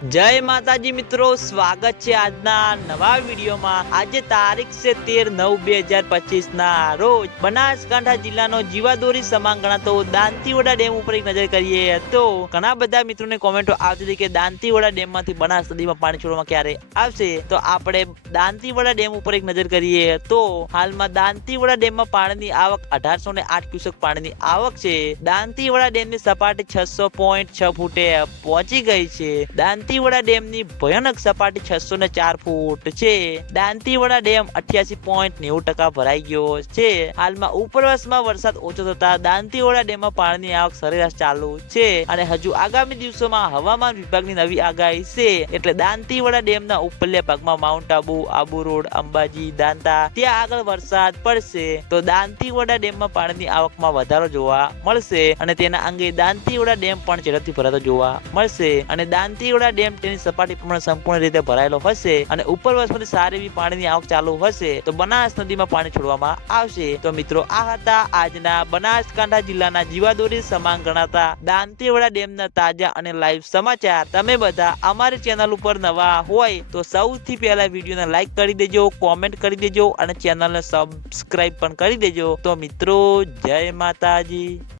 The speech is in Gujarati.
જય માતાજી મિત્રો, સ્વાગત છે આજના નવા વિડીયોમાં. આજે તારીખ છે તેર નવ બે હજાર પચીસ ના રોજ બનાસકાંઠા જિલ્લાનો જીવાદોરી સમાન ગણાતો દાંતીવડા ડેમ ઉપર એક નજર કરીએ તો ઘણા બધા મિત્રોને કોમેન્ટો આવતી હતી કે દાંતીવડા ડેમમાંથી બનાસ નદીમાં પાણી છોડવામાં ક્યારે આવશે? તો આપણે દાંતીવડા ડેમ ઉપર એક નજર કરીએ તો હાલમાં દાંતીવડા ડેમમાં પાણીની આવક અઢારસો ને આઠ ક્યુસેક પાણીની આવક છે. દાંતીવડા ડેમની સપાટી છસો પોઈન્ટ છ ફૂટે પહોંચી ગઈ છે. દાંતીવડા ડેમની ભયાનક સપાટી છસો ને ચાર ફૂટ છે. દાંતીવાડા ડેમ અઠ્યાસી પોઈન્ટ નેવું ટકા ભરાઈ ગયો છે. હાલમાં ઉપરવાસમાં વરસાદ ઓછો થતા દાંતીવડા ડેમમાં પાણીની આવક સરેરાશ ચાલુ છે અને હજુ આગામી દિવસોમાં હવામાન વિભાગની નવી આગાહી છે. એટલે દાંતીવડા ડેમના ઉપરल्या ભાગમાં માઉન્ટ આબુ આબુ રોડ, અંબાજી, દાંતા, ત્યાં આગળ વરસાદ પડશે. તો દાંતીવડા ડેમમાં પાણીની આવકમાં વધારો જોવા મળશે અને તેના અંગે દાંતીવાડા ડેમ પણ ઝડપથી ભરાતો જોવા મળશે. અને દાંતીવડા ડેમ તેની સપાટી પ્રમાણે સંપૂર્ણ રીતે ભરાયેલો હશે અને ઉપરવાસમાંથી સારી એવી પાણીની આવક ચાલુ હશે, તો બનાસ નદીમાં પાણી છોડવામાં આવશે. તો મિત્રો, આ હતા આજના બનાસકાંઠા જિલ્લાના જીવાદોરી સમાન ગણાતા દાંતીવડા ડેમના તાજા અને લાઈવ સમાચાર. તમે બધા અમારી ચેનલ ઉપર નવા હોય, તો સૌથી પહેલા વિડીયોને લાઈક કરી દેજો કોમેન્ટ કરી દેજો અને ચેનલને સબસ્ક્રાઈબ પણ કરી દેજો. તો મિત્રો, જય માતાજી.